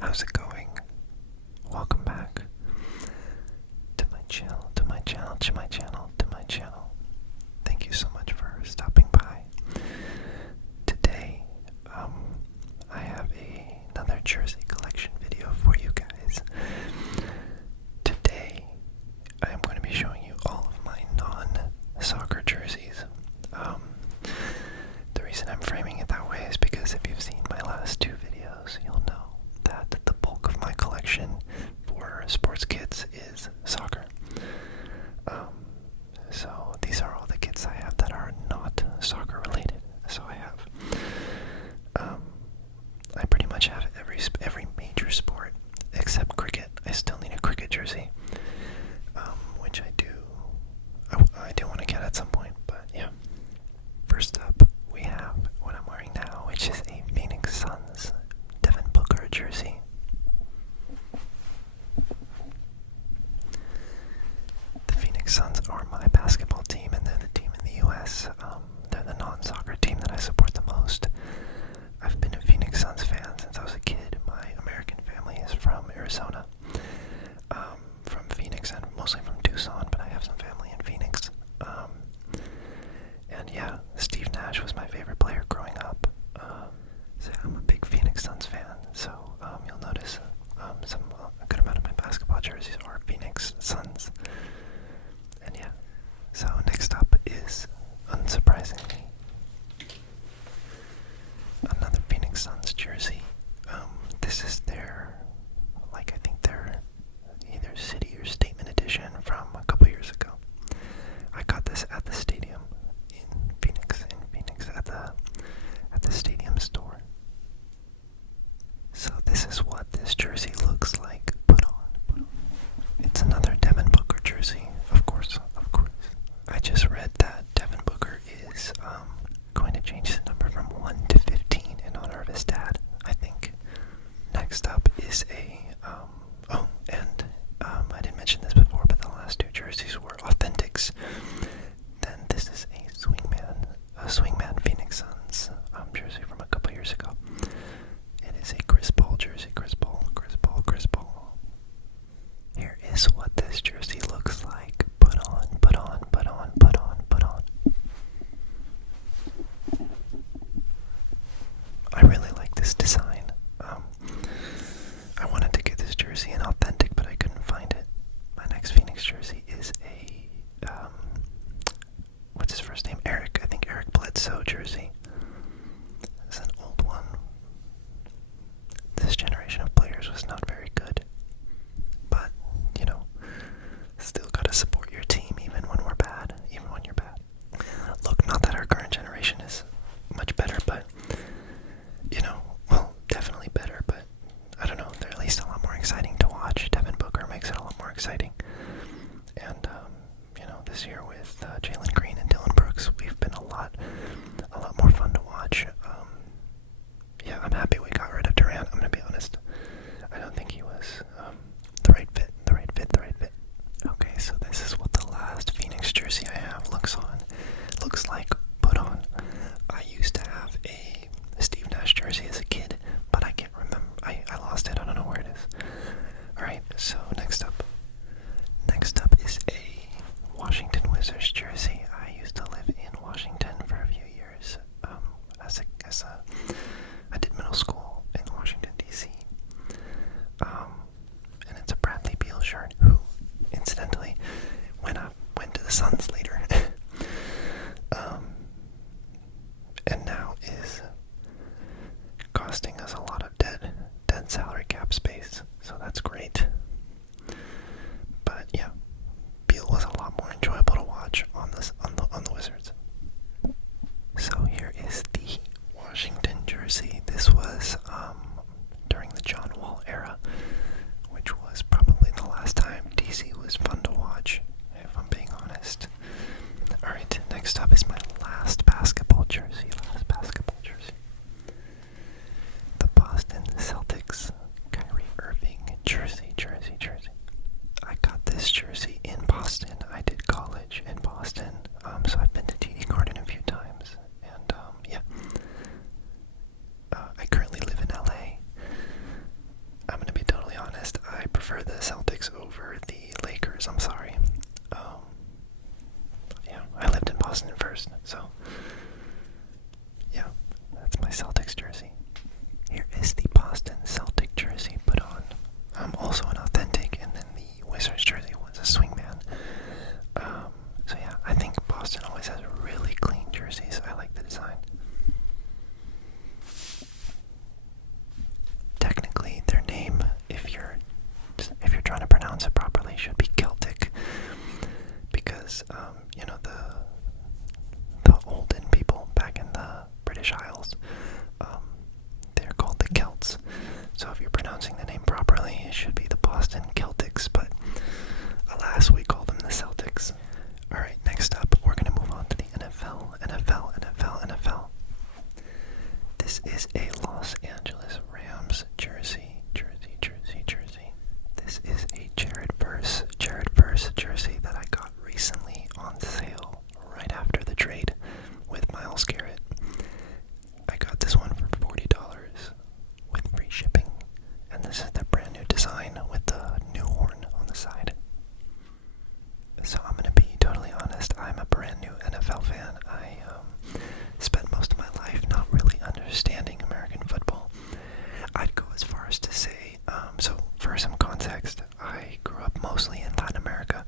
How's it going? Welcome back to my channel, to my channel, to my channel, to my channel. Thank you so much for stopping by. Today, I have another jersey collection video for you guys. Today, I am going to be showing you all of my non-soccer jerseys. The reason I'm framing it that way is because if you've seen my last two videos, you'll know that the bulk of my collection for sports kits is soccer. So these are all the kits I have that are not soccer related. So I pretty much have every major sport except cricket. I still need a cricket jersey, which I do want to get at some point. But yeah. First up, we have what I'm wearing now, which is a Phoenix Suns Devin Booker jersey. The Phoenix Suns are my basketball team, and they're the team in the U.S. They're the non-soccer team that I support the most. I've been a Phoenix Suns fan since I was a kid. My American family is from Arizona, from Phoenix, and mostly from Tucson, but I have some family in Phoenix. And yeah, Steve Nash was my favorite player growing up. So I'm a big Phoenix Suns fan, so you'll notice a good amount of my basketball jerseys are Phoenix Suns. And yeah, so next up is, unsurprisingly, another Phoenix Suns jersey. This is their, I think their either city or statement edition from a couple years ago. I got this at the stadium in Phoenix at the stadium store. So this is what this jersey looks like put on. It's another Devin Booker jersey, of course. I just read that Devin Booker is going to change the number from 1 to 15 in honor of his dad, I think. Next up is I didn't mention this before, but the last two jerseys were Authentics. Then this is a Swingman Phoenix Suns jersey from a couple years ago. It is a Chris Paul jersey. Chris Paul. Here is what this jersey looks like. Put on. I really like this design. I wanted to get this jersey in authentic, but I couldn't find it. My next Phoenix jersey is what's his first name? Eric. I think Eric Bledsoe jersey. It's an old one. This generation of players was not very good. But, still gotta support your team even when we're bad, even when you're bad. Look, not that our current generation is much better, but, definitely better, but I don't know, they're at least a lot more exciting to watch. Devin Booker makes it a lot more exciting. And, this year with Jalen Green and Dylan Brooks, we've been a lot more fun to watch. Yeah, I'm happy we got rid of Durant. I'm gonna be honest. I don't think he was the right fit. Okay, so this is what the last Phoenix jersey I have looks like put on. I used to have a Steve Nash jersey as a kid, but I can't remember. I lost it. I don't know where it is. Alright, so next up is a Washington Wizards jersey. I used to live in Washington for a few years. I did middle school in Washington, D.C. And it's a Bradley Beal shirt, who, incidentally, went to the Suns later. And now is costing us a lot of dead salary cap space, so that's great. But yeah, Beal was a lot more enjoyable to watch on the Wizards. So here is the Washington jersey. This was during the John Wall era, which was probably the last time DC was fun to watch, if I'm being honest. Alright, next up is my last basketball jersey. The Boston Celtics Kyrie Irving jersey. should be the Boston Celtics, but alas, we call them the Celtics. Alright, next up, we're going to move on to the NFL. This is a Los Angeles Rams jersey. This is a Jared Verse jersey that I got recently on sale right after the trade with Myles Garrett. I got this one for $40 with free shipping, and this is the brand new design with the new horn on the side. So I'm going to be totally honest, I'm a brand new NFL fan. I spent most of my life not really understanding American football. I'd go as far as to say, so for some context, I grew up mostly in Latin America,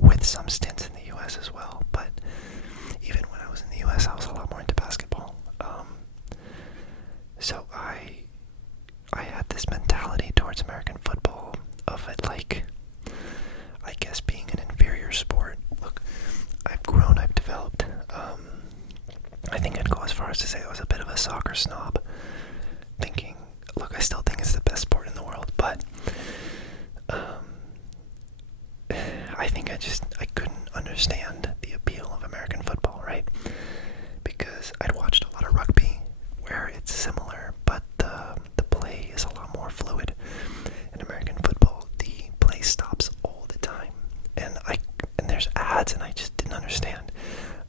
with some stints in the US as well, but even when I was in the US, I was a lot more into basketball. So I had this mentality towards American football of it like, I guess, being an inferior sport. Look, I've grown, I've developed. I think I'd go as far as to say I was a bit of a soccer snob, thinking, look, I still think it's the best sport in the world, but I think I couldn't understand the appeal of American football, right? Because I'd watched a lot of rugby where it's similar, but the play is a lot more fluid. In American football, the play stops all the time, and there's ads, and I just didn't understand.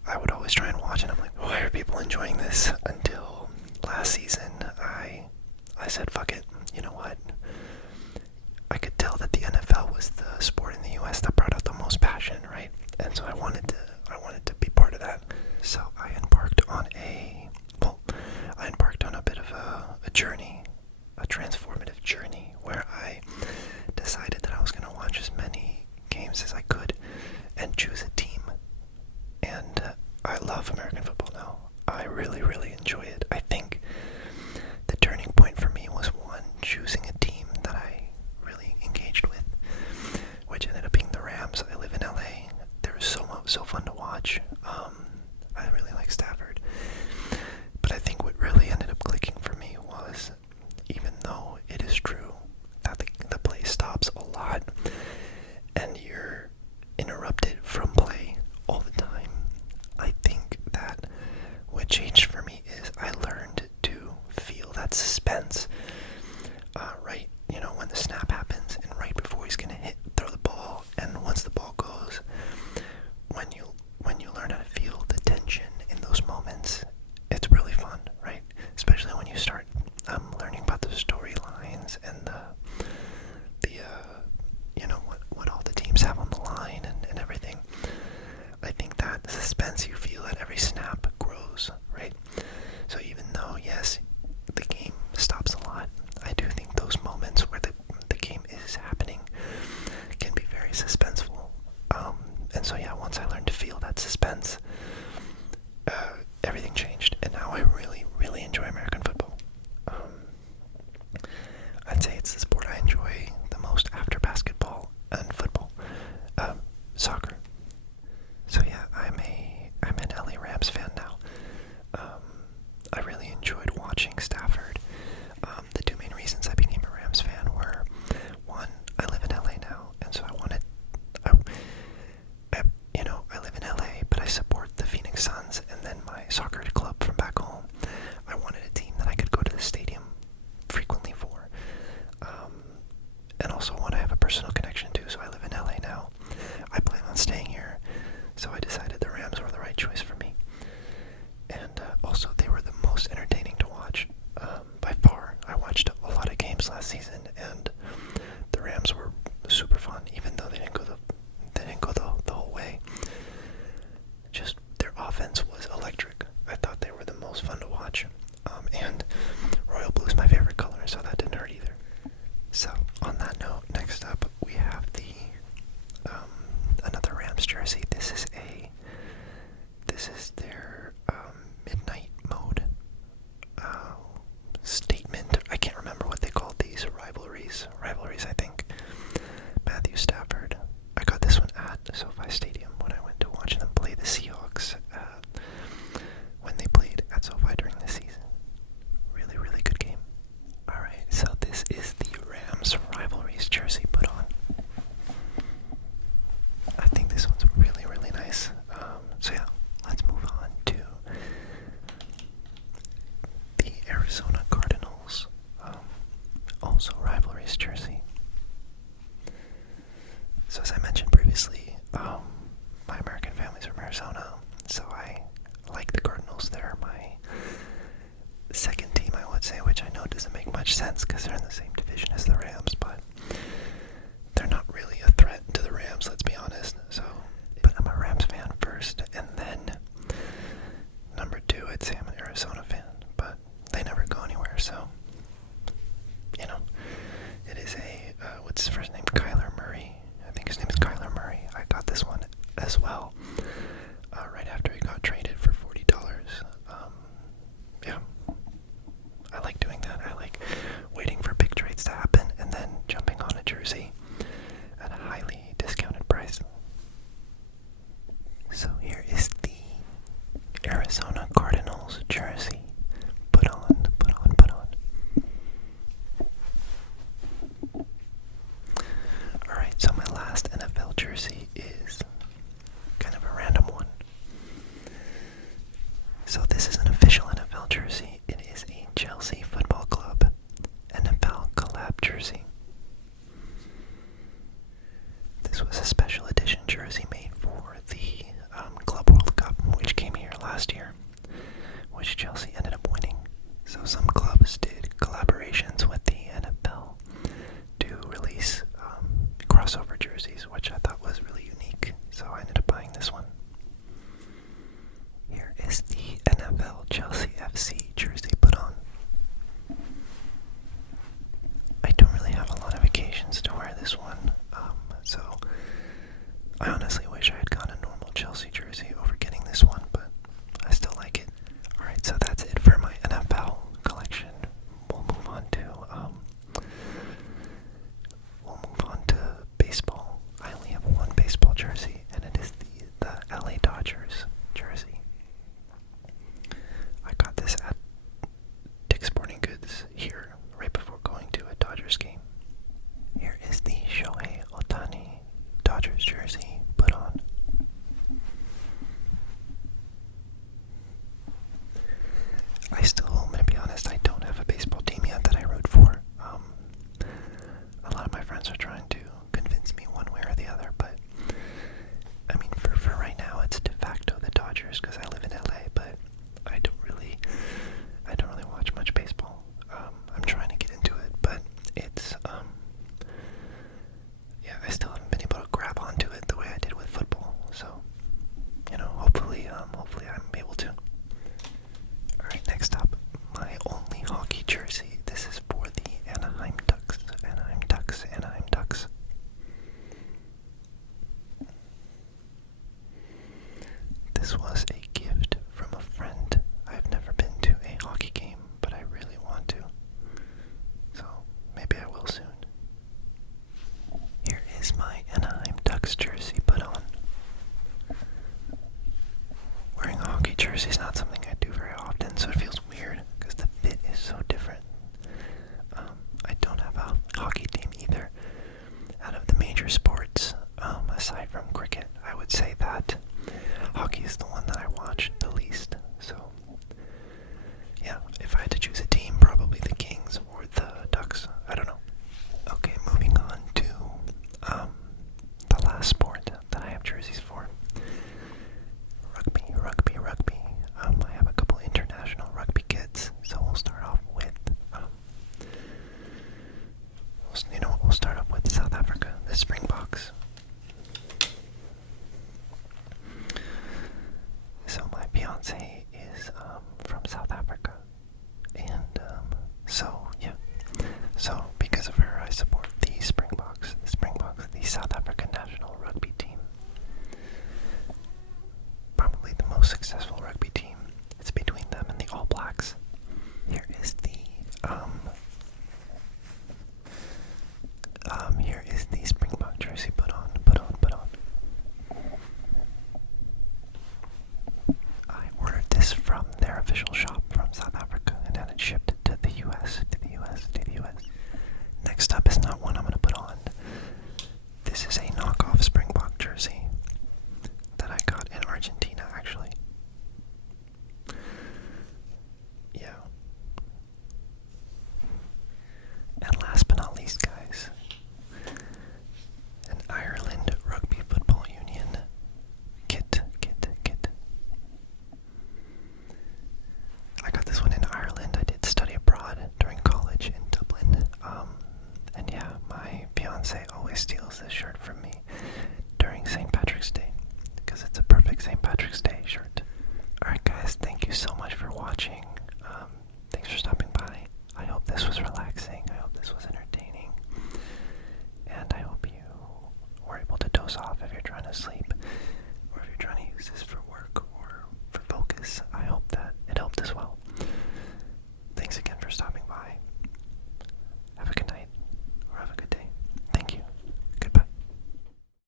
I would always try and watch, and I'm like, why are people enjoying this? Until last season, I said, fuck it, you know what? I could tell that the NFL was the sport in the US that brought out the most passion, right? And so I wanted to be part of that. So I embarked on a bit of a journey, a transformative journey, where I decided that I was going to watch as many games as I could and choose a team. And I love American football now. I really, really enjoy it. I think the turning point for me was, one, choosing a team that I really engaged with, which ended up being the Rams. I live in LA. They were so fun to watch. I really like Stafford. But I think what really ended up clicking for me was, even though it is true that the play stops a lot and you're interrupted from play all the time, I think that what changed for me is I learned to feel that suspense, right? You know, when the snap happens and right before he's gonna throw the ball, and once the ball goes, when you learn how to feel the tension in those moments, it's really fun, right? Especially when you start learning about the storylines and the you know, what all the teams have on the line and everything. I think that suspense you feel at every snap grows, right? So even though, yes, the game stops a lot, I do think those moments where the game is happening can be very suspenseful. And so yeah, once I learned to feel that suspense, everything changed, and now I really, really enjoy American football. I'd say it's the sport I enjoy the most after basketball and football. Soccer. So yeah, I'm an LA Rams fan now. I really enjoyed watching Stafford. The two main reasons I became a Rams fan were, one, I live in LA now, and so I live in LA, but I support the Phoenix Suns, and then my soccer club from back home. I wanted a team that I could go to the stadium frequently for, and also one I have a personal connection to, so I live in LA now. I plan on staying here, so I decided the Rams were the right choice for me. And also, they were the most entertaining to watch, by far. I watched a lot of games last season, and the Rams were super fun, even though they didn't go the whole way. Just their offense was electric. I thought they were the most fun to watch. And royal blue is my favorite color, so that didn't hurt either. So on that note, know it doesn't make much sense because they're in the same division as the Rams, but they're not really a threat to the Rams, let's be honest. So, but I'm a Rams fan first, and then number two, I'd say I'm an Arizona fan, but they never go anywhere, so, you know, it is what's his first name? Kyler Murray. I think his name is Kyler Murray. I got this one as well, right after he got traded for $40. Yeah, I like doing that. I like waiting for big trades to happen and then jumping on a jersey at a highly discounted price. So here is the Arizona Cardinals jersey. Put on. Alright, so my last NFL jersey is kind of a random one. So this is an official NFL jersey. It is a Chelsea Football Club NFL collab jersey. This was a special edition jersey made for the Club World Cup, which came here last year, which Chelsea ended up winning. So some clubs did collaborations with the NFL to release crossover jerseys, which I thought was really unique. So I ended up buying this one. Here is the NFL Chelsea FC jersey put on. I don't really have a lot of occasions to wear this one, so I honestly wish I had gotten a normal Chelsea jersey over getting this one, but I still like it. Alright, so that's it for my NFL collection. We'll move on to baseball. I only have one baseball jersey, and it is the LA Dodgers jersey. I got this at Dick's Sporting Goods here right before going to a Dodgers game. Here is the Shohei Ohtani Dodgers jersey put on. I'm gonna be honest, I don't have a baseball team yet that I root for. A lot of my friends are trying to convince me one way or the other, but I mean, for right now, it's de facto the Dodgers because I live in LA, but I don't really watch much baseball. I'm trying to get into it, but it's, yeah, I still haven't been able to grab onto it the way I did with football, so, you know, hopefully I'm able to. Alright, next up, my only hockey jersey. This is for the Anaheim Ducks. This was a gift from a friend. I've never been to a hockey game, but I really want to. So, maybe I will soon. Here is my Anaheim Ducks jersey put on. Wearing a hockey jersey is not something I do very often, so it feels weird because the fit is so different. I don't have a hockey team either. Out of the major sports, aside from cricket, I would say that hockey is the one that I watch the least. So, yeah, if I had to choose a team, probably the Kings or the Ducks. I don't know. Okay, moving on to the last sport that I have jerseys for. Rugby. I have a couple international rugby kits, so we'll start off with, we'll start off with South Africa, the Springboks. So my fiance is from South Africa, and so because of her, I support the Springboks, the South African national rugby team. Probably the most successful rugby team. It's between them and the All Blacks. Here is the Springbok jersey put on. fiance always steals this shirt from me during St. Patrick's Day, because it's a perfect St. Patrick's Day shirt.